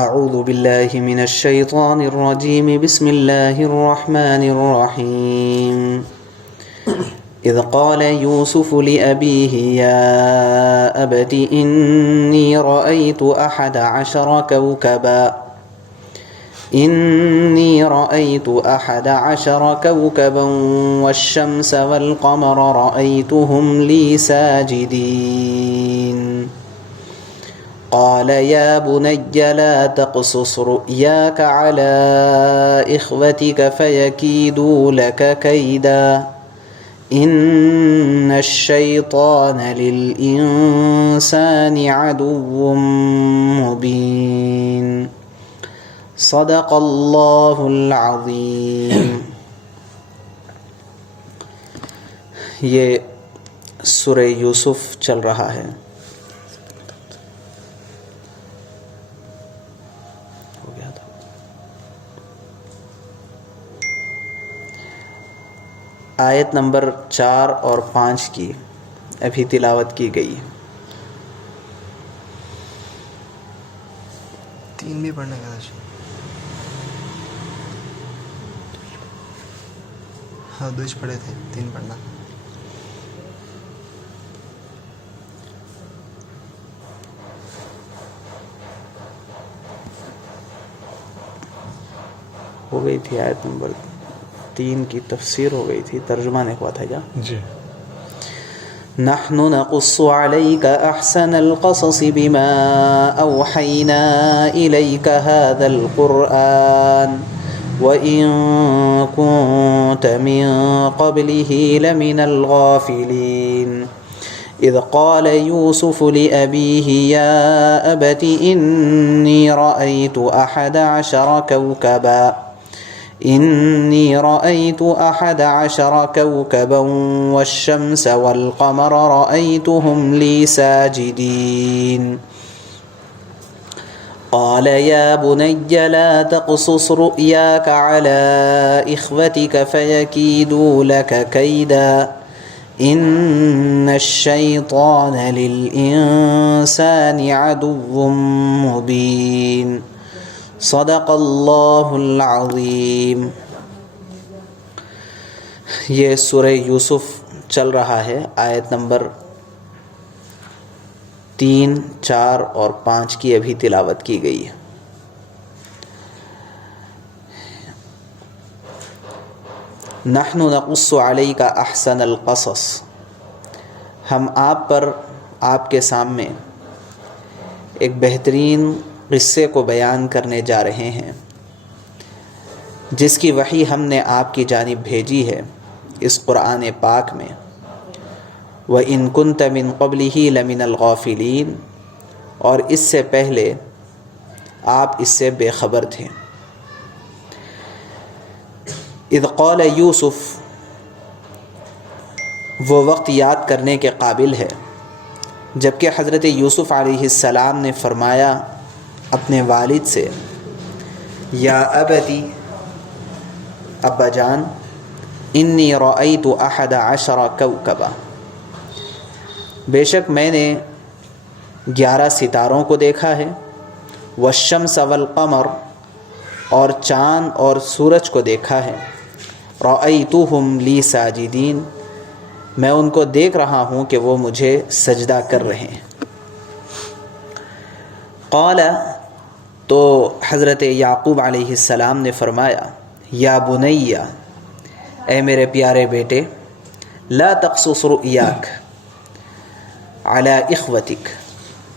اعوذ باللہ من الشیطان الرجیم بسم اللہ الرحمن الرحیم اذ قال یوسف لأبیہ یا ابت انی رأیت احد عشر کوكبا والشمس والقمر رأيتهم لي ساجدين قال يا بني لا تقصص رؤياك على إخوتك فيكيدوا لك كيدا إن الشيطان للإنسان عدو مبين صدق اللہ العظیم۔ یہ سورہ یوسف چل رہا ہے۔ آیت نمبر 4 اور 5 کی ابھی تلاوت کی گئی۔ 3 بھی پڑھنے کا تھا۔ ہاں 2 پڑھے تھے، 3 پڑھنا۔ ہو گئی تھی آیت نمبر 3 کی تفسیر ہو گئی تھی، ترجمہ نہیں ہوا تھا کیا؟ جی۔ نحن نقص عليك احسن القصص بما اوحينا اليك هذا القرآن وإن كنت من قبله لمن الغافلين إذ قال يوسف لأبيه يا أبت إني رأيت 11 كوكبا والشمس والقمر رأيتهم لي ساجدين قال يا بني لا تقصص رؤياك على إخوتك فيكيدوا لك كيدا إن الشيطان للإنسان عدو مبين صدق اللہ العظیم۔ یہ سورہ یوسف چل رہا ہے۔ آیت نمبر 3، 4 اور 5 کی ابھی تلاوت کی گئی ہے۔ نحن نقص علیک احسن القصص، ہم آپ پر، آپ کے سامنے ایک بہترین قصے کو بیان کرنے جا رہے ہیں جس کی وحی ہم نے آپ کی جانب بھیجی ہے اس قرآن پاک میں۔ وَإِن كُنْتَ مِن قَبْلِهِ لَمِنَ الْغَافِلِينَ، اور اس سے پہلے آپ اس سے بے خبر تھے۔ اذ قال یوسف، وہ وقت یاد کرنے کے قابل ہے جبکہ حضرت یوسف علیہ السلام نے فرمایا اپنے والد سے، یا ابتی، ابا جان، انی رأیت 11 کوكبا، بے شک میں نے 11 ستاروں کو دیکھا ہے، والشمس والقمر، اور چاند اور سورج کو دیکھا ہے، رأیتهم لی ساجدین، میں ان کو دیکھ رہا ہوں کہ وہ مجھے سجدہ کر رہے ہیں۔ قال، تو حضرت یعقوب علیہ السلام نے فرمایا، یا بنی، اے میرے پیارے بیٹے، لا تقصص رؤیاک علی اخوتک،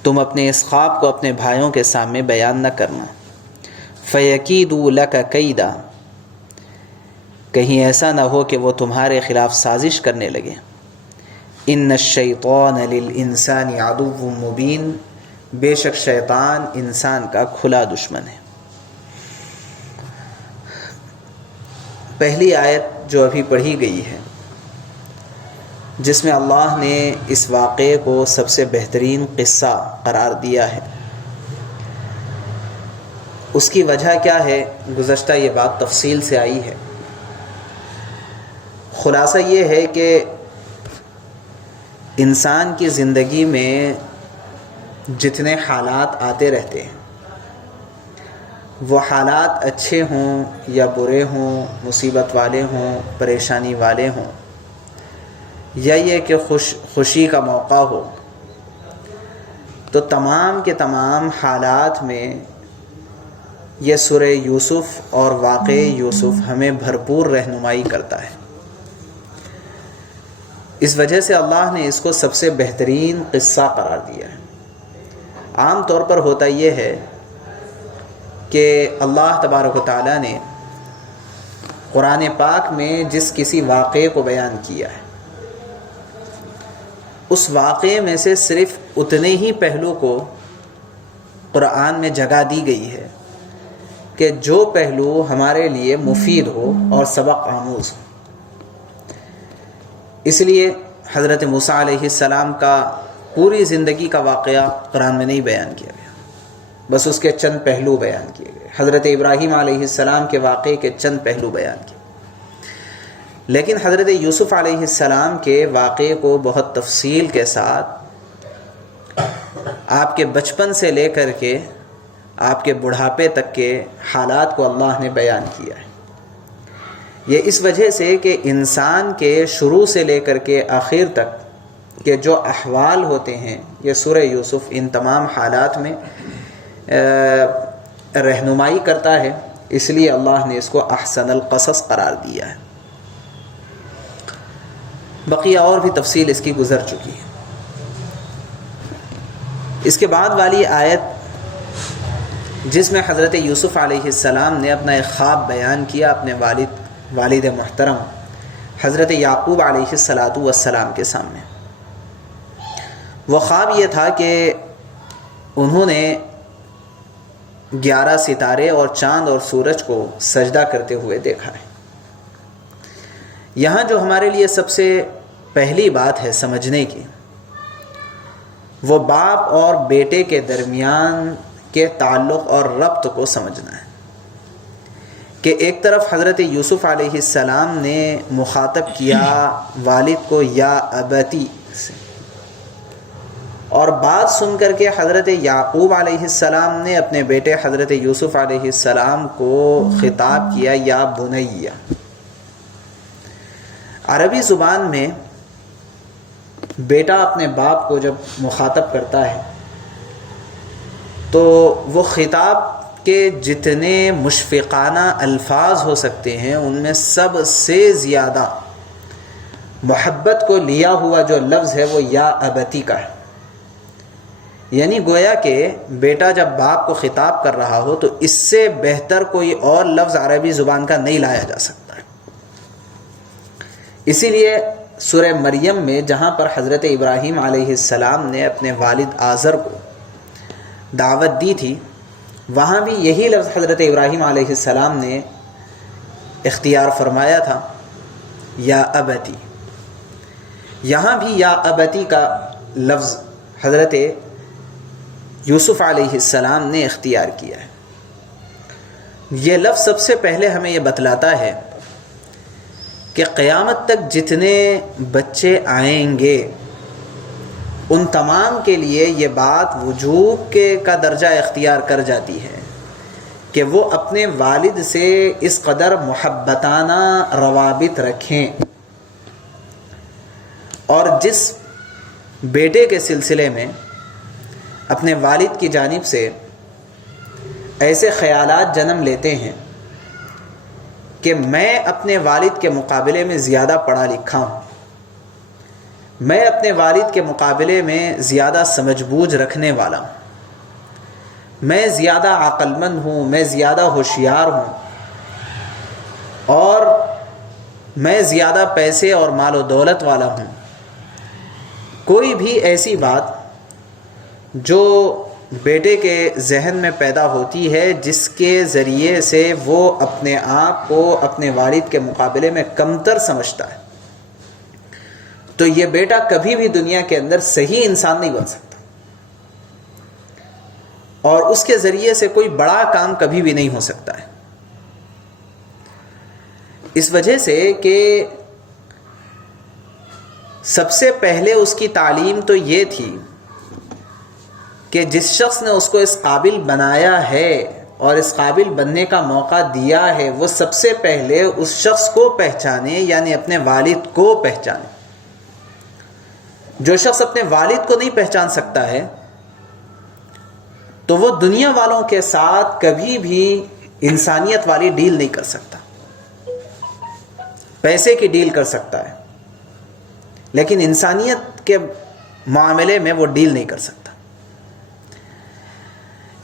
تم اپنے اس خواب کو اپنے بھائیوں کے سامنے بیان نہ کرنا، فیکیدوا لک کیدا، کہیں ایسا نہ ہو کہ وہ تمہارے خلاف سازش کرنے لگے۔ ان الشیطان للانسان عدو مبین، بے شک شیطان انسان کا کھلا دشمن ہے۔ پہلی آیت جو ابھی پڑھی گئی ہے جس میں اللہ نے اس واقعے کو سب سے بہترین قصہ قرار دیا ہے، اس کی وجہ کیا ہے؟ گزشتہ یہ بات تفصیل سے آئی ہے۔ خلاصہ یہ ہے کہ انسان کی زندگی میں جتنے حالات آتے رہتے ہیں وہ حالات اچھے ہوں یا برے ہوں، مصیبت والے ہوں، پریشانی والے ہوں، یا یہ کہ خوشی کا موقع ہو، تو تمام کے تمام حالات میں یہ سورہ یوسف اور واقعہ یوسف ہمیں بھرپور رہنمائی کرتا ہے۔ اس وجہ سے اللہ نے اس کو سب سے بہترین قصہ قرار دیا ہے۔ عام طور پر ہوتا یہ ہے کہ اللہ تبارک و تعالیٰ نے قرآن پاک میں جس کسی واقعے کو بیان کیا ہے، اس واقعے میں سے صرف اتنے ہی پہلو کو قرآن میں جگہ دی گئی ہے کہ جو پہلو ہمارے لیے مفید ہو اور سبق آموز ہو۔ اس لیے حضرت موسیٰ علیہ السلام کا پوری زندگی کا واقعہ قرآن میں نہیں بیان کیا گیا، بس اس کے چند پہلو بیان کیے گئے۔ حضرت ابراہیم علیہ السلام کے واقعے کے چند پہلو بیان کیے، لیکن حضرت یوسف علیہ السلام کے واقعے کو بہت تفصیل کے ساتھ آپ کے بچپن سے لے کر کے آپ کے بڑھاپے تک کے حالات کو اللہ نے بیان کیا ہے۔ یہ اس وجہ سے کہ انسان کے شروع سے لے کر کے آخر تک کے جو احوال ہوتے ہیں، یہ سورہ یوسف ان تمام حالات میں رہنمائی کرتا ہے، اس لیے اللہ نے اس کو احسن القصص قرار دیا ہے۔ بقیہ اور بھی تفصیل اس کی گزر چکی ہے۔ اس کے بعد والی آیت جس میں حضرت یوسف علیہ السلام نے اپنا ایک خواب بیان کیا اپنے والد محترم حضرت یعقوب علیہ السلام کے سامنے، وہ خواب یہ تھا کہ انہوں نے 11 ستارے اور چاند اور سورج کو سجدہ کرتے ہوئے دیکھا ہے۔ یہاں جو ہمارے لیے سب سے پہلی بات ہے سمجھنے کی، وہ باپ اور بیٹے کے درمیان کے تعلق اور ربط کو سمجھنا ہے کہ ایک طرف حضرت یوسف علیہ السلام نے مخاطب کیا والد کو یا ابتی سے، اور بات سن کر کے حضرت یعقوب علیہ السلام نے اپنے بیٹے حضرت یوسف علیہ السلام کو خطاب کیا یا بنیہ۔ عربی زبان میں بیٹا اپنے باپ کو جب مخاطب کرتا ہے تو وہ خطاب کے جتنے مشفقانہ الفاظ ہو سکتے ہیں ان میں سب سے زیادہ محبت کو لیا ہوا جو لفظ ہے وہ یا ابتی کا ہے، یعنی گویا کہ بیٹا جب باپ کو خطاب کر رہا ہو تو اس سے بہتر کوئی اور لفظ عربی زبان کا نہیں لایا جا سکتا ہے۔ اسی لیے سورہ مریم میں جہاں پر حضرت ابراہیم علیہ السلام نے اپنے والد آزر کو دعوت دی تھی، وہاں بھی یہی لفظ حضرت ابراہیم علیہ السلام نے اختیار فرمایا تھا، یا ابتی۔ یہاں بھی یا ابتی کا لفظ حضرت یوسف علیہ السلام نے اختیار کیا ہے۔ یہ لفظ سب سے پہلے ہمیں یہ بتلاتا ہے کہ قیامت تک جتنے بچے آئیں گے ان تمام کے لیے یہ بات وجوب کا درجہ اختیار کر جاتی ہے کہ وہ اپنے والد سے اس قدر محبتانہ روابط رکھیں، اور جس بیٹے کے سلسلے میں اپنے والد کی جانب سے ایسے خیالات جنم لیتے ہیں کہ میں اپنے والد کے مقابلے میں زیادہ پڑھا لکھا ہوں، میں اپنے والد کے مقابلے میں زیادہ سمجھ بوجھ رکھنے والا ہوں، میں زیادہ عقل مند ہوں، میں زیادہ ہوشیار ہوں، اور میں زیادہ پیسے اور مال و دولت والا ہوں، کوئی بھی ایسی بات جو بیٹے کے ذہن میں پیدا ہوتی ہے جس کے ذریعے سے وہ اپنے آپ کو اپنے والد کے مقابلے میں کمتر سمجھتا ہے، تو یہ بیٹا کبھی بھی دنیا کے اندر صحیح انسان نہیں بن سکتا، اور اس کے ذریعے سے کوئی بڑا کام کبھی بھی نہیں ہو سکتا ہے۔ اس وجہ سے کہ سب سے پہلے اس کی تعلیم تو یہ تھی کہ جس شخص نے اس کو اس قابل بنایا ہے اور اس قابل بننے کا موقع دیا ہے وہ سب سے پہلے اس شخص کو پہچانے، یعنی اپنے والد کو پہچانے۔ جو شخص اپنے والد کو نہیں پہچان سکتا ہے تو وہ دنیا والوں کے ساتھ کبھی بھی انسانیت والی ڈیل نہیں کر سکتا۔ پیسے کی ڈیل کر سکتا ہے لیکن انسانیت کے معاملے میں وہ ڈیل نہیں کر سکتا۔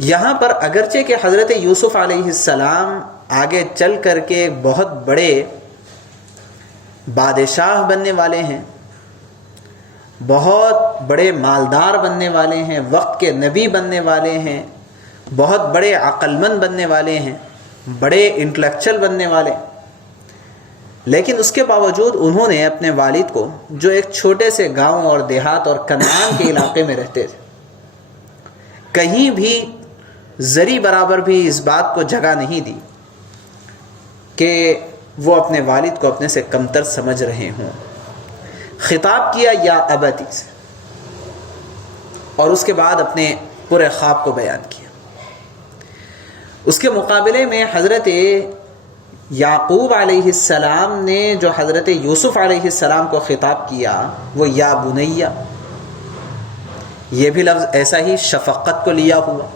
یہاں پر اگرچہ کہ حضرت یوسف علیہ السلام آگے چل کر کے بہت بڑے بادشاہ بننے والے ہیں، بہت بڑے مالدار بننے والے ہیں، وقت کے نبی بننے والے ہیں، بہت بڑے عقل مند بننے والے ہیں، بڑے انٹلیکچل بننے والے، لیکن اس کے باوجود انہوں نے اپنے والد کو، جو ایک چھوٹے سے گاؤں اور دیہات اور کنعان کے علاقے میں رہتے تھے، کہیں بھی ذری برابر بھی اس بات کو جگہ نہیں دی کہ وہ اپنے والد کو اپنے سے کمتر سمجھ رہے ہوں۔ خطاب کیا یا ابتی سے، اور اس کے بعد اپنے پورے خواب کو بیان کیا۔ اس کے مقابلے میں حضرت یعقوب علیہ السلام نے جو حضرت یوسف علیہ السلام کو خطاب کیا وہ یا بنیہ، یہ بھی لفظ ایسا ہی شفقت کو لیا ہوا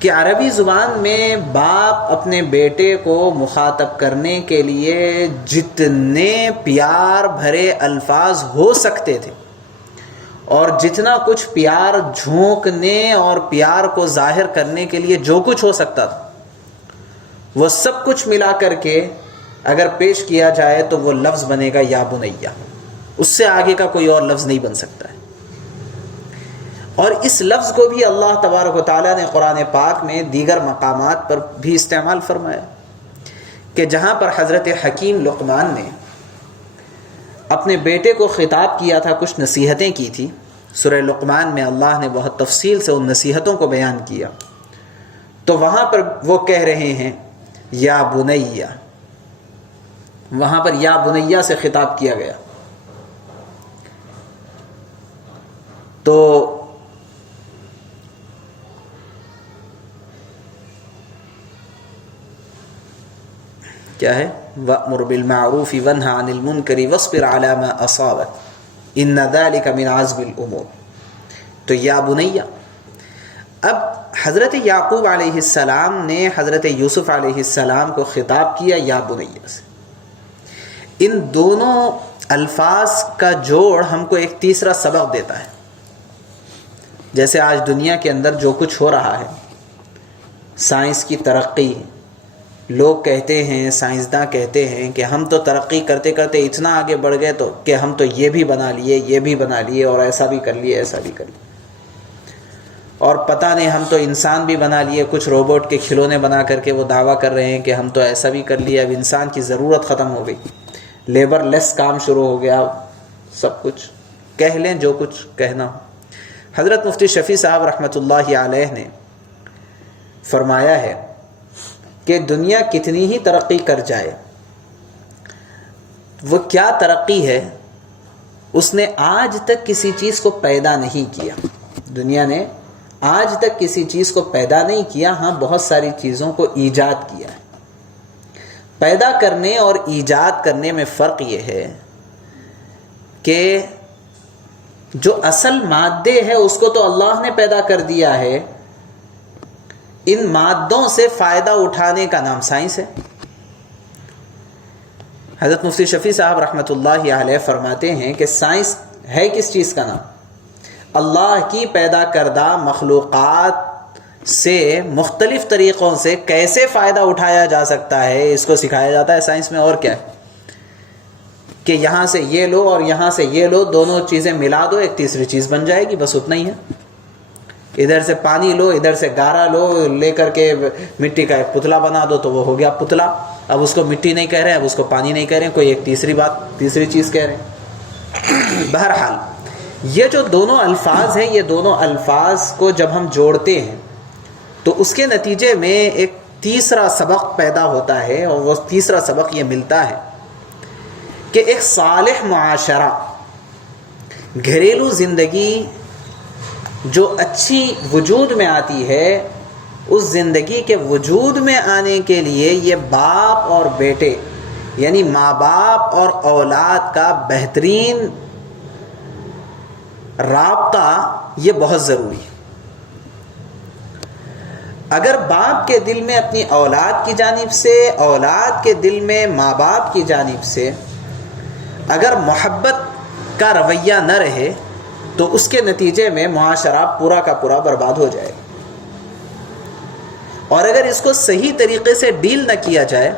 کہ عربی زبان میں باپ اپنے بیٹے کو مخاطب کرنے کے لیے جتنے پیار بھرے الفاظ ہو سکتے تھے اور جتنا کچھ پیار جھونکنے اور پیار کو ظاہر کرنے کے لیے جو کچھ ہو سکتا تھا وہ سب کچھ ملا کر کے اگر پیش کیا جائے تو وہ لفظ بنے گا یا بنیہ، اس سے آگے کا کوئی اور لفظ نہیں بن سکتا ہے۔ اور اس لفظ کو بھی اللہ تبارک و تعالیٰ نے قرآن پاک میں دیگر مقامات پر بھی استعمال فرمایا کہ جہاں پر حضرت حکیم لقمان نے اپنے بیٹے کو خطاب کیا تھا، کچھ نصیحتیں کی تھی، سورہ لقمان میں اللہ نے بہت تفصیل سے ان نصیحتوں کو بیان کیا، تو وہاں پر وہ کہہ رہے ہیں یا بنیہ، وہاں پر یا بنیہ سے خطاب کیا گیا۔ تو کیا ہے؟ وَأْمُرْ بِالْمَعْرُوفِ وَانْهَ عَنِ الْمُنْكَرِ وَاصْبِرْ عَلَى مَا أَصَابَكَ إِنَّ ذَلِكَ مِنْ عَزْمِ الْأُمُورِ۔ تو یا بنیہ، اب حضرت یعقوب علیہ السلام نے حضرت یوسف علیہ السلام کو خطاب کیا یا بنیہ سے۔ ان دونوں الفاظ کا جوڑ ہم کو ایک تیسرا سبق دیتا ہے۔ جیسے آج دنیا کے اندر جو کچھ ہو رہا ہے، سائنس کی ترقی، لوگ کہتے ہیں، سائنسداں کہتے ہیں کہ ہم تو ترقی کرتے کرتے اتنا آگے بڑھ گئے تو کہ ہم تو یہ بھی بنا لیے، یہ بھی بنا لیے، اور ایسا بھی کر لیے، ایسا بھی کر لیے، اور پتہ نہیں ہم تو انسان بھی بنا لیے، کچھ روبوٹ کے کھلونے بنا کر کے وہ دعویٰ کر رہے ہیں کہ ہم تو ایسا بھی کر لیے، اب انسان کی ضرورت ختم ہو گئی، لیبر لیس کام شروع ہو گیا، سب کچھ کہہ لیں جو کچھ کہنا ہو۔ حضرت مفتی شفیع صاحب رحمۃ اللہ علیہ نے فرمایا ہے کہ دنیا کتنی ہی ترقی کر جائے، وہ کیا ترقی ہے، اس نے آج تک کسی چیز کو پیدا نہیں کیا۔ دنیا نے آج تک کسی چیز کو پیدا نہیں کیا، ہاں بہت ساری چیزوں کو ایجاد کیا ہے۔ پیدا کرنے اور ایجاد کرنے میں فرق یہ ہے کہ جو اصل مادے ہے اس کو تو اللہ نے پیدا کر دیا ہے، ان مادوں سے فائدہ اٹھانے کا نام سائنس ہے۔ حضرت مفتی شفیع صاحب رحمۃ اللہ علیہ فرماتے ہیں کہ سائنس ہے کس چیز کا نام؟ اللہ کی پیدا کردہ مخلوقات سے مختلف طریقوں سے کیسے فائدہ اٹھایا جا سکتا ہے، اس کو سکھایا جاتا ہے سائنس میں۔ اور کیا ہے کہ یہاں سے یہ لو اور یہاں سے یہ لو، دونوں چیزیں ملا دو، ایک تیسری چیز بن جائے گی، بس اتنا ہی ہے۔ ادھر سے پانی لو، ادھر سے گارا لو، لے کر کے مٹی کا ایک پتلا بنا دو تو وہ ہو گیا پتلا۔ اب اس کو مٹی نہیں کہہ رہے ہیں، اب اس کو پانی نہیں کہہ رہے ہیں، کوئی ایک تیسری چیز کہہ رہے ہیں۔ بہرحال یہ جو دونوں الفاظ ہیں، یہ دونوں الفاظ کو جب ہم جوڑتے ہیں تو اس کے نتیجے میں ایک تیسرا سبق پیدا ہوتا ہے، اور وہ تیسرا سبق یہ ملتا ہے کہ ایک صالح معاشرہ، گھریلو زندگی جو اچھی وجود میں آتی ہے، اس زندگی کے وجود میں آنے کے لیے یہ باپ اور بیٹے یعنی ماں باپ اور اولاد کا بہترین رابطہ یہ بہت ضروری ہے۔ اگر باپ کے دل میں اپنی اولاد کی جانب سے، اولاد کے دل میں ماں باپ کی جانب سے اگر محبت کا رویہ نہ رہے تو اس کے نتیجے میں معاشرہ پورا کا پورا برباد ہو جائے، اور اگر اس کو صحیح طریقے سے ڈیل نہ کیا جائے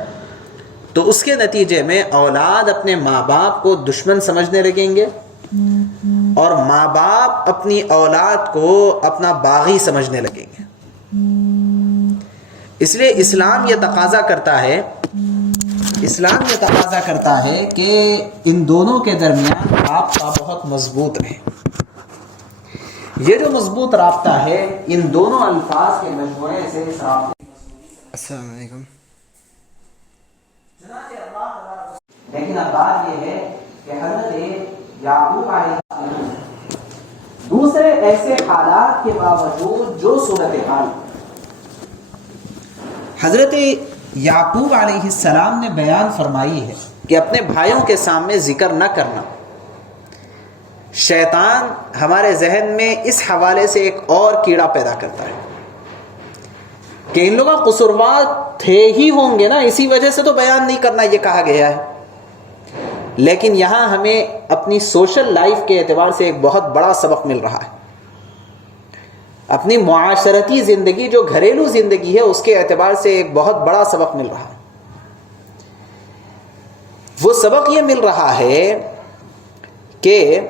تو اس کے نتیجے میں اولاد اپنے ماں باپ کو دشمن سمجھنے لگیں گے، اور ماں باپ اپنی اولاد کو اپنا باغی سمجھنے لگیں گے۔ اس لیے اسلام یہ تقاضا کرتا ہے کہ ان دونوں کے درمیان رابطہ بہت مضبوط رہے۔ یہ جو مضبوط رابطہ ہے ان دونوں الفاظ کے مجموعے سے اس رابطے۔ السلام علیکم۔ لیکن اب بات یہ ہے کہ حضرت یعقوب علیہ السلام دوسرے ایسے حالات کے باوجود جو صورتحال حضرت یعقوب علیہ السلام نے بیان فرمائی ہے کہ اپنے بھائیوں کے سامنے ذکر نہ کرنا، شیطان ہمارے ذہن میں اس حوالے سے ایک اور کیڑا پیدا کرتا ہے کہ ان لوگوں قصوروار تھے ہی ہوں گے نا، اسی وجہ سے تو بیان نہیں کرنا یہ کہا گیا ہے۔ لیکن یہاں ہمیں اپنی سوشل لائف کے اعتبار سے ایک بہت بڑا سبق مل رہا ہے، اپنی معاشرتی زندگی جو گھریلو زندگی ہے اس کے اعتبار سے ایک بہت بڑا سبق مل رہا ہے۔ وہ سبق یہ مل رہا ہے کہ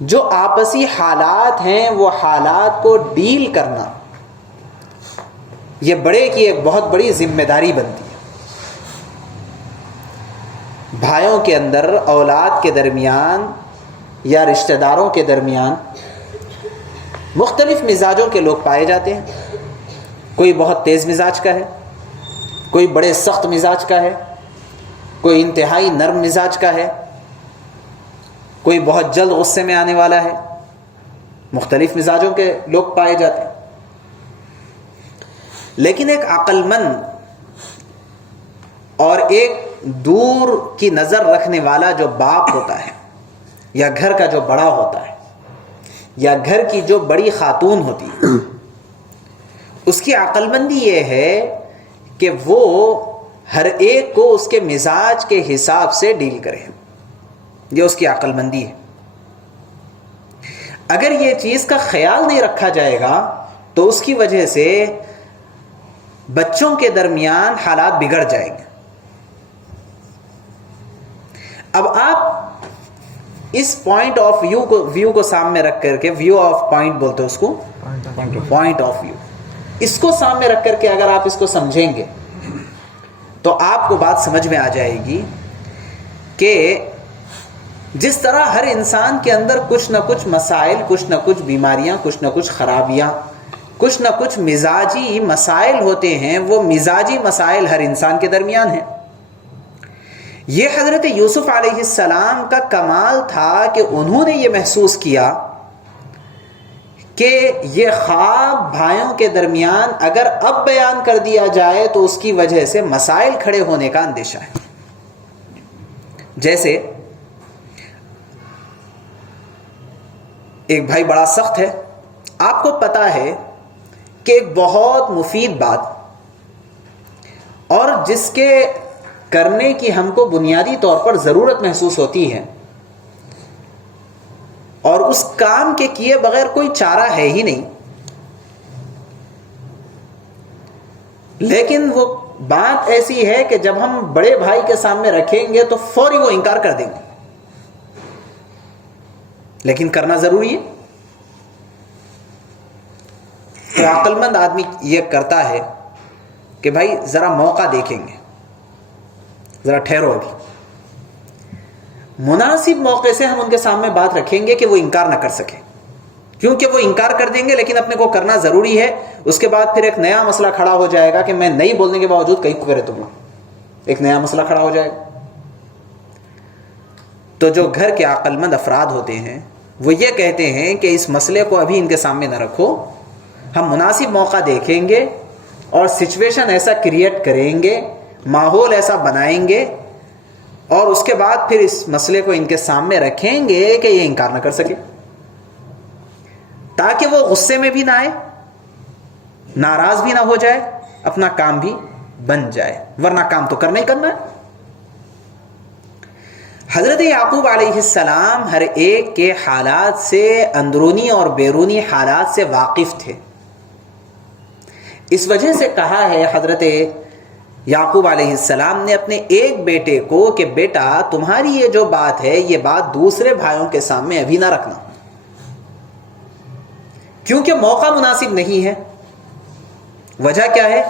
جو آپسی حالات ہیں وہ حالات کو ڈیل کرنا یہ بڑے کی ایک بہت بڑی ذمہ داری بنتی ہے۔ بھائیوں کے اندر، اولاد کے درمیان یا رشتہ داروں کے درمیان مختلف مزاجوں کے لوگ پائے جاتے ہیں۔ کوئی بہت تیز مزاج کا ہے، کوئی بڑے سخت مزاج کا ہے، کوئی انتہائی نرم مزاج کا ہے، کوئی بہت جلد غصے میں آنے والا ہے۔ مختلف مزاجوں کے لوگ پائے جاتے ہیں، لیکن ایک عقل مند اور ایک دور کی نظر رکھنے والا جو باپ ہوتا ہے یا گھر کا جو بڑا ہوتا ہے یا گھر کی جو بڑی خاتون ہوتی ہے، اس کی عقل مندی یہ ہے کہ وہ ہر ایک کو اس کے مزاج کے حساب سے ڈیل کرے۔ یہ اس کی عقل مندی ہے۔ اگر یہ چیز کا خیال نہیں رکھا جائے گا تو اس کی وجہ سے بچوں کے درمیان حالات بگڑ جائیں گے۔ اب آپ اس پوائنٹ آف ویو کو سامنے رکھ کر کے، ویو آف پوائنٹ بولتے ہیں اس کو، پوائنٹ آف ویو، اس کو سامنے رکھ کر کے اگر آپ اس کو سمجھیں گے تو آپ کو بات سمجھ میں آ جائے گی کہ جس طرح ہر انسان کے اندر کچھ نہ کچھ مسائل، کچھ نہ کچھ بیماریاں، کچھ نہ کچھ خرابیاں، کچھ نہ کچھ مزاجی مسائل ہوتے ہیں، وہ مزاجی مسائل ہر انسان کے درمیان ہیں۔ یہ حضرت یوسف علیہ السلام کا کمال تھا کہ انہوں نے یہ محسوس کیا کہ یہ خواب بھائیوں کے درمیان اگر اب بیان کر دیا جائے تو اس کی وجہ سے مسائل کھڑے ہونے کا اندیشہ ہے۔ جیسے ایک بھائی بڑا سخت ہے، آپ کو پتا ہے کہ ایک بہت مفید بات اور جس کے کرنے کی ہم کو بنیادی طور پر ضرورت محسوس ہوتی ہے اور اس کام کے کیے بغیر کوئی چارہ ہے ہی نہیں، لیکن وہ بات ایسی ہے کہ جب ہم بڑے بھائی کے سامنے رکھیں گے تو فوری وہ انکار کر دیں گے، لیکن کرنا ضروری ہے۔ تو عقل مند آدمی یہ کرتا ہے کہ بھائی ذرا موقع دیکھیں گے، ذرا ٹھہرو، ابھی مناسب موقع سے ہم ان کے سامنے بات رکھیں گے کہ وہ انکار نہ کر سکے، کیونکہ وہ انکار کر دیں گے لیکن اپنے کو کرنا ضروری ہے۔ اس کے بعد پھر ایک نیا مسئلہ کھڑا ہو جائے گا کہ میں نہیں بولنے کے باوجود کہیں کو کرے تم لوگ، ایک نیا مسئلہ کھڑا ہو جائے گا۔ تو جو گھر کے عقل مند افراد ہوتے ہیں وہ یہ کہتے ہیں کہ اس مسئلے کو ابھی ان کے سامنے نہ رکھو، ہم مناسب موقع دیکھیں گے اور سچویشن ایسا کریٹ کریں گے، ماحول ایسا بنائیں گے، اور اس کے بعد پھر اس مسئلے کو ان کے سامنے رکھیں گے کہ یہ انکار نہ کر سکے، تاکہ وہ غصے میں بھی نہ آئے، ناراض بھی نہ ہو جائے، اپنا کام بھی بن جائے، ورنہ کام تو کرنا ہی کرنا ہے۔ حضرت یعقوب علیہ السلام ہر ایک کے حالات سے، اندرونی اور بیرونی حالات سے واقف تھے۔ اس وجہ سے کہا ہے حضرت یعقوب علیہ السلام نے اپنے ایک بیٹے کو کہ بیٹا تمہاری یہ جو بات ہے یہ بات دوسرے بھائیوں کے سامنے ابھی نہ رکھنا، کیونکہ موقع مناسب نہیں ہے۔ وجہ کیا ہے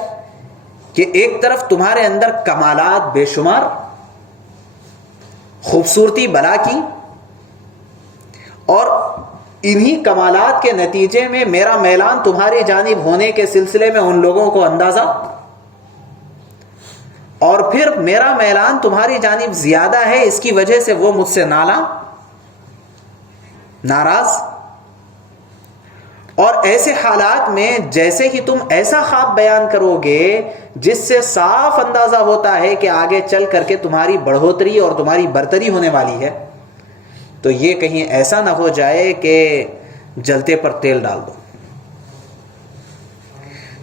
کہ ایک طرف تمہارے اندر کمالات بے شمار، خوبصورتی بلا کی، اور انہی کمالات کے نتیجے میں میرا میلان تمہاری جانب ہونے کے سلسلے میں ان لوگوں کو اندازہ، اور پھر میرا میلان تمہاری جانب زیادہ ہے، اس کی وجہ سے وہ مجھ سے ناراض۔ اور ایسے حالات میں جیسے ہی تم ایسا خواب بیان کرو گے جس سے صاف اندازہ ہوتا ہے کہ آگے چل کر کے تمہاری بڑھوتری اور تمہاری برتری ہونے والی ہے، تو یہ کہیں ایسا نہ ہو جائے کہ جلتے پر تیل ڈال دو۔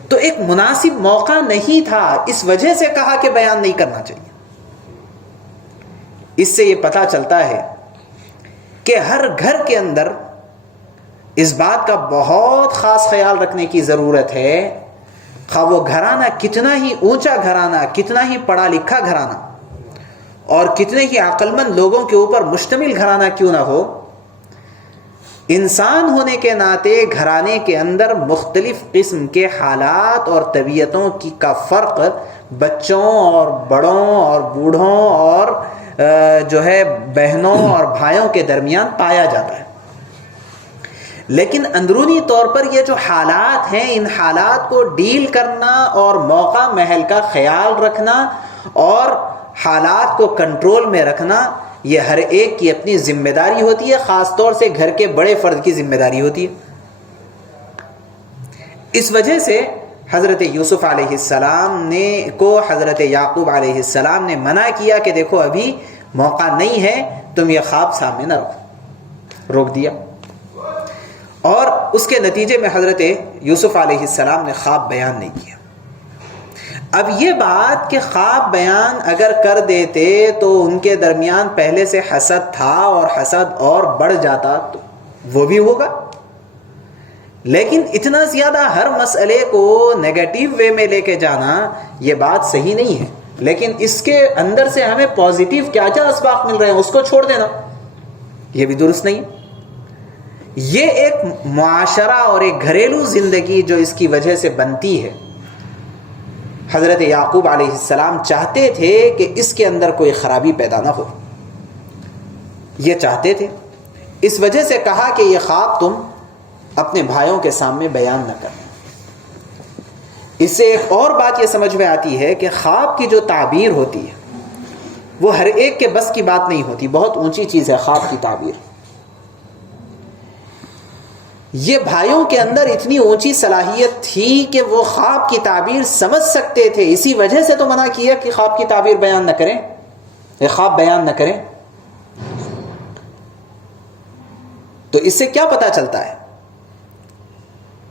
تو ایک مناسب موقع نہیں تھا، اس وجہ سے کہا کہ بیان نہیں کرنا چاہیے۔ اس سے یہ پتہ چلتا ہے کہ ہر گھر کے اندر اس بات کا بہت خاص خیال رکھنے کی ضرورت ہے، خواہ وہ گھرانہ کتنا ہی اونچا گھرانہ، کتنا ہی پڑھا لکھا گھرانہ اور کتنے ہی عقل مند لوگوں کے اوپر مشتمل گھرانہ کیوں نہ ہو، انسان ہونے کے ناطے گھرانے کے اندر مختلف قسم کے حالات اور طبیعتوں کا فرق بچوں اور بڑوں اور بوڑھوں اور جو ہے بہنوں اور بھائیوں کے درمیان پایا جاتا ہے۔ لیکن اندرونی طور پر یہ جو حالات ہیں، ان حالات کو ڈیل کرنا اور موقع محل کا خیال رکھنا اور حالات کو کنٹرول میں رکھنا، یہ ہر ایک کی اپنی ذمہ داری ہوتی ہے، خاص طور سے گھر کے بڑے فرد کی ذمہ داری ہوتی ہے۔ اس وجہ سے حضرت یوسف علیہ السلام کو حضرت یعقوب علیہ السلام نے منع کیا کہ دیکھو ابھی موقع نہیں ہے، تم یہ خواب سامنے نہ رکھو، روک دیا۔ اور اس کے نتیجے میں حضرت یوسف علیہ السلام نے خواب بیان نہیں کیا۔ اب یہ بات کہ خواب بیان اگر کر دیتے تو ان کے درمیان پہلے سے حسد تھا اور حسد اور بڑھ جاتا تو وہ بھی ہوگا، لیکن اتنا زیادہ ہر مسئلے کو نیگیٹو وے میں لے کے جانا یہ بات صحیح نہیں ہے۔ لیکن اس کے اندر سے ہمیں پازیٹیو کیا کیا اسباق مل رہے ہیں اس کو چھوڑ دینا یہ بھی درست نہیں۔ یہ ایک معاشرہ اور ایک گھریلو زندگی جو اس کی وجہ سے بنتی ہے، حضرت یعقوب علیہ السلام چاہتے تھے کہ اس کے اندر کوئی خرابی پیدا نہ ہو، یہ چاہتے تھے۔ اس وجہ سے کہا کہ یہ خواب تم اپنے بھائیوں کے سامنے بیان نہ کرنا۔ اس سے ایک اور بات یہ سمجھ میں آتی ہے کہ خواب کی جو تعبیر ہوتی ہے وہ ہر ایک کے بس کی بات نہیں ہوتی، بہت اونچی چیز ہے خواب کی تعبیر۔ یہ بھائیوں کے اندر اتنی اونچی صلاحیت تھی کہ وہ خواب کی تعبیر سمجھ سکتے تھے، اسی وجہ سے تو منع کیا کہ خواب کی تعبیر بیان نہ کریں، یہ خواب بیان نہ کریں۔ تو اس سے کیا پتہ چلتا ہے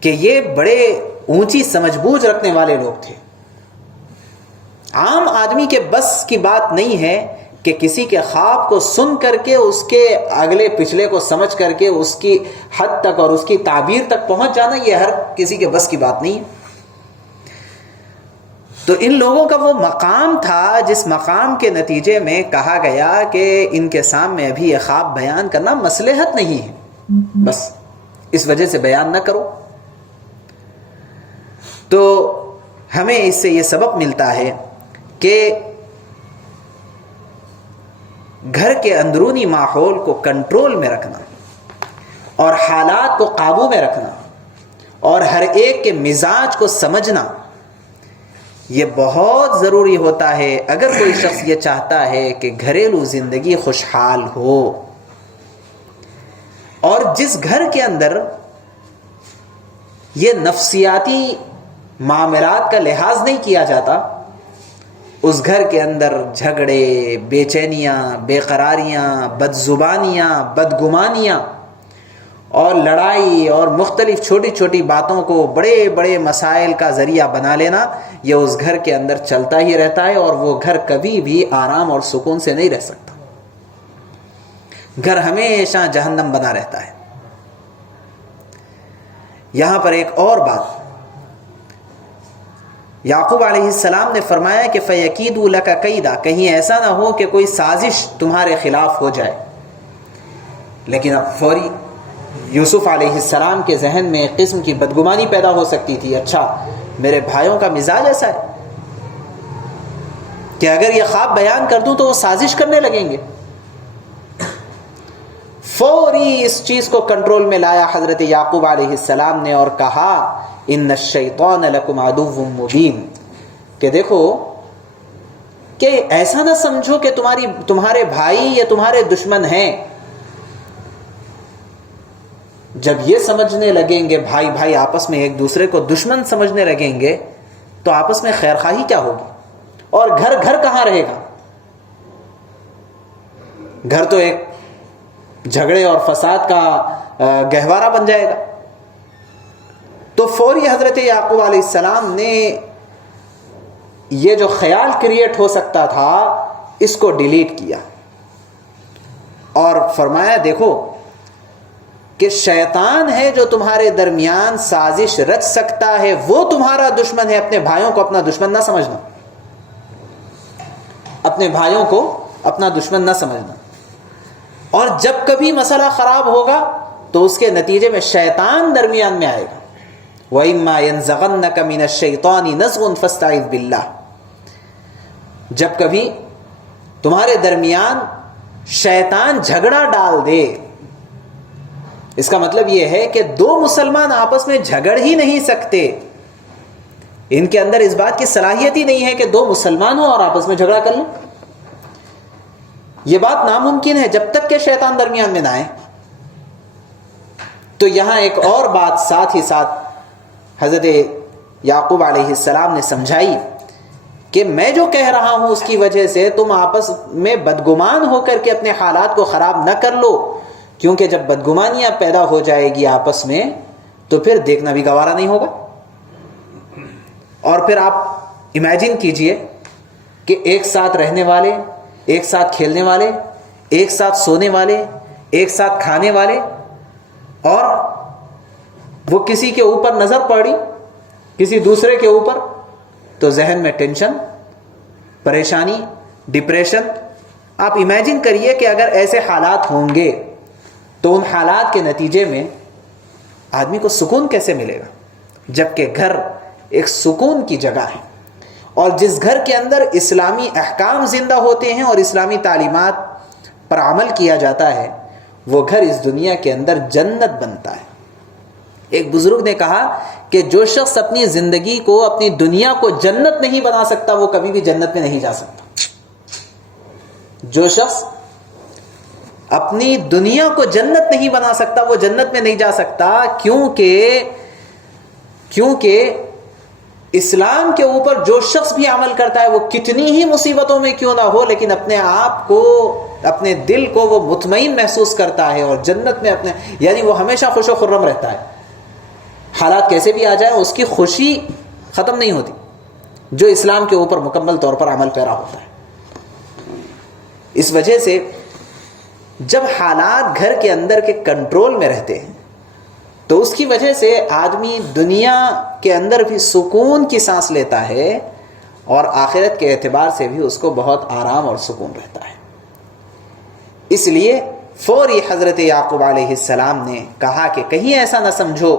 کہ یہ بڑے اونچی سمجھ بوجھ رکھنے والے لوگ تھے۔ عام آدمی کے بس کی بات نہیں ہے کہ کسی کے خواب کو سن کر کے اس کے اگلے پچھلے کو سمجھ کر کے اس کی حد تک اور اس کی تعبیر تک پہنچ جانا، یہ ہر کسی کے بس کی بات نہیں ہے۔ تو ان لوگوں کا وہ مقام تھا جس مقام کے نتیجے میں کہا گیا کہ ان کے سامنے ابھی یہ خواب بیان کرنا مصلحت نہیں ہے، بس اس وجہ سے بیان نہ کرو۔ تو ہمیں اس سے یہ سبق ملتا ہے کہ گھر کے اندرونی ماحول کو کنٹرول میں رکھنا اور حالات کو قابو میں رکھنا اور ہر ایک کے مزاج کو سمجھنا یہ بہت ضروری ہوتا ہے اگر کوئی شخص یہ چاہتا ہے کہ گھریلو زندگی خوشحال ہو۔ اور جس گھر کے اندر یہ نفسیاتی معاملات کا لحاظ نہیں کیا جاتا، اس گھر کے اندر جھگڑے، بے چینیاں، بے قراریاں، بدزبانیاں، بدگمانیاں اور لڑائی اور مختلف چھوٹی چھوٹی باتوں کو بڑے بڑے مسائل کا ذریعہ بنا لینا، یہ اس گھر کے اندر چلتا ہی رہتا ہے، اور وہ گھر کبھی بھی آرام اور سکون سے نہیں رہ سکتا، گھر ہمیشہ جہنم بنا رہتا ہے۔ یہاں پر ایک اور بات، یعقوب علیہ السلام نے فرمایا کہ فَيَكِيدُوا لَكَ كَيْدًا، کہیں ایسا نہ ہو کہ کوئی سازش تمہارے خلاف ہو جائے۔ لیکن اب فوری یوسف علیہ السلام کے ذہن میں ایک قسم کی بدگمانی پیدا ہو سکتی تھی، اچھا میرے بھائیوں کا مزاج ایسا ہے کہ اگر یہ خواب بیان کر دوں تو وہ سازش کرنے لگیں گے۔ فوری اس چیز کو کنٹرول میں لایا حضرت یعقوب علیہ السلام نے اور کہا ان الشیطان لکم عدو مبین، کہ دیکھو کہ ایسا نہ سمجھو کہ تمہارے بھائی یا تمہارے دشمن ہیں۔ جب یہ سمجھنے لگیں گے بھائی بھائی آپس میں ایک دوسرے کو دشمن سمجھنے لگیں گے تو آپس میں خیر خواہی کیا ہوگی، اور گھر گھر کہاں رہے گا؟ گھر تو ایک جھگڑے اور فساد کا گہوارہ بن جائے گا۔ تو فوری حضرت یعقوب علیہ السلام نے یہ جو خیال کریٹ ہو سکتا تھا اس کو ڈیلیٹ کیا اور فرمایا دیکھو کہ شیطان ہے جو تمہارے درمیان سازش رچ سکتا ہے، وہ تمہارا دشمن ہے، اپنے بھائیوں کو اپنا دشمن نہ سمجھنا، اپنے بھائیوں کو اپنا دشمن نہ سمجھنا۔ اور جب کبھی مسئلہ خراب ہوگا تو اس کے نتیجے میں شیطان درمیان میں آئے گا۔ وَإِمَّا يَنزَغَنَّكَ مِنَ الشَّيْطَانِ نَزْغٌ فَاسْتَعِذْ بِاللَّهِ، جب کبھی تمہارے درمیان شیطان جھگڑا ڈال دے، اس کا مطلب یہ ہے کہ دو مسلمان آپس میں جھگڑ ہی نہیں سکتے، ان کے اندر اس بات کی صلاحیت ہی نہیں ہے کہ دو مسلمان ہوں اور آپس میں جھگڑا کر لیں، یہ بات ناممکن ہے جب تک کہ شیطان درمیان میں نہ آئے۔ تو یہاں ایک اور بات ساتھ ہی ساتھ حضرت یعقوب علیہ السلام نے سمجھائی کہ میں جو کہہ رہا ہوں اس کی وجہ سے تم آپس میں بدگمان ہو کر کے اپنے حالات کو خراب نہ کر لو، کیونکہ جب بدگمانیاں پیدا ہو جائے گی آپس میں تو پھر دیکھنا بھی گوارا نہیں ہوگا۔ اور پھر آپ امیجن کیجئے کہ ایک ساتھ رہنے والے، ایک ساتھ کھیلنے والے، ایک ساتھ سونے والے، ایک ساتھ کھانے والے، اور وہ کسی کے اوپر نظر پڑی کسی دوسرے کے اوپر تو ذہن میں ٹینشن، پریشانی، ڈپریشن۔ آپ امیجن کریے کہ اگر ایسے حالات ہوں گے تو ان حالات کے نتیجے میں آدمی کو سکون کیسے ملے گا، جبکہ گھر ایک سکون کی جگہ ہے، اور جس گھر کے اندر اسلامی احکام زندہ ہوتے ہیں اور اسلامی تعلیمات پر عمل کیا جاتا ہے وہ گھر اس دنیا کے اندر جنت بنتا ہے۔ ایک بزرگ نے کہا کہ جو شخص اپنی زندگی کو، اپنی دنیا کو جنت نہیں بنا سکتا وہ کبھی بھی جنت میں نہیں جا سکتا۔ جو شخص اپنی دنیا کو جنت نہیں بنا سکتا وہ جنت میں نہیں جا سکتا، کیونکہ اسلام کے اوپر جو شخص بھی عمل کرتا ہے وہ کتنی ہی مصیبتوں میں کیوں نہ ہو لیکن اپنے آپ کو، اپنے دل کو وہ مطمئن محسوس کرتا ہے، اور جنت میں یعنی وہ ہمیشہ خوش و خرم رہتا ہے، حالات کیسے بھی آ جائیں اس کی خوشی ختم نہیں ہوتی، جو اسلام کے اوپر مکمل طور پر عمل پیرا ہوتا ہے۔ اس وجہ سے جب حالات گھر کے اندر کے کنٹرول میں رہتے ہیں تو اس کی وجہ سے آدمی دنیا کے اندر بھی سکون کی سانس لیتا ہے اور آخرت کے اعتبار سے بھی اس کو بہت آرام اور سکون رہتا ہے۔ اس لیے فوری حضرت یعقوب علیہ السلام نے کہا کہ کہیں ایسا نہ سمجھو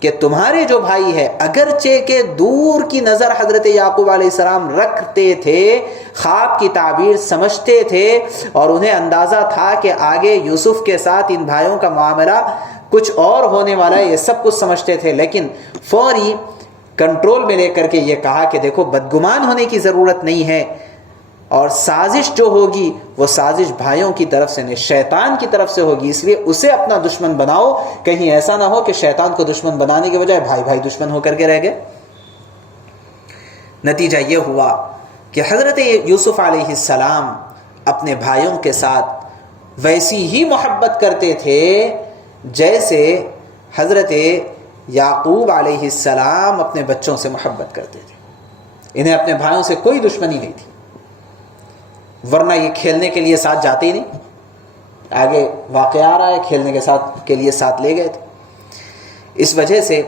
کہ تمہارے جو بھائی ہے، اگرچہ کہ دور کی نظر حضرت یعقوب علیہ السلام رکھتے تھے، خواب کی تعبیر سمجھتے تھے اور انہیں اندازہ تھا کہ آگے یوسف کے ساتھ ان بھائیوں کا معاملہ کچھ اور ہونے والا ہے، یہ سب کچھ سمجھتے تھے، لیکن فوری کنٹرول میں لے کر کے یہ کہا کہ دیکھو بدگمان ہونے کی ضرورت نہیں ہے، اور سازش جو ہوگی وہ سازش بھائیوں کی طرف سے نہیں، شیطان کی طرف سے ہوگی، اس لیے اسے اپنا دشمن بناؤ، کہیں ایسا نہ ہو کہ شیطان کو دشمن بنانے کے بجائے بھائی بھائی دشمن ہو کر کے رہ گئے۔ نتیجہ یہ ہوا کہ حضرت یوسف علیہ السلام اپنے بھائیوں کے ساتھ ویسی ہی محبت کرتے تھے جیسے حضرت یعقوب علیہ السلام اپنے بچوں سے محبت کرتے تھے۔ انہیں اپنے بھائیوں سے کوئی دشمنی نہیں تھی، ورنہ یہ کھیلنے کے لیے ساتھ جاتے ہی نہیں۔ آگے واقعہ آ رہا ہے، کھیلنے کے لیے ساتھ لے گئے تھے۔ اس وجہ سے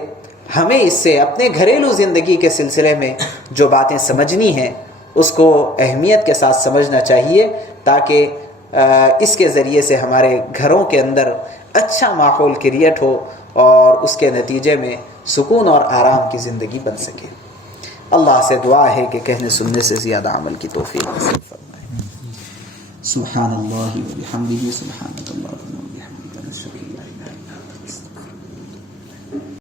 ہمیں اس سے اپنے گھریلو زندگی کے سلسلے میں جو باتیں سمجھنی ہیں اس کو اہمیت کے ساتھ سمجھنا چاہیے، تاکہ اس کے ذریعے سے ہمارے گھروں کے اندر اچھا ماحول کریٹ ہو اور اس کے نتیجے میں سکون اور آرام کی زندگی بن سکے۔ اللہ سے دعا ہے کہ کہنے سننے سے زیادہ عمل کی توفیق نصیب فرمائے۔ سبحان اللہ و بحمدہ، سبحان اللہ۔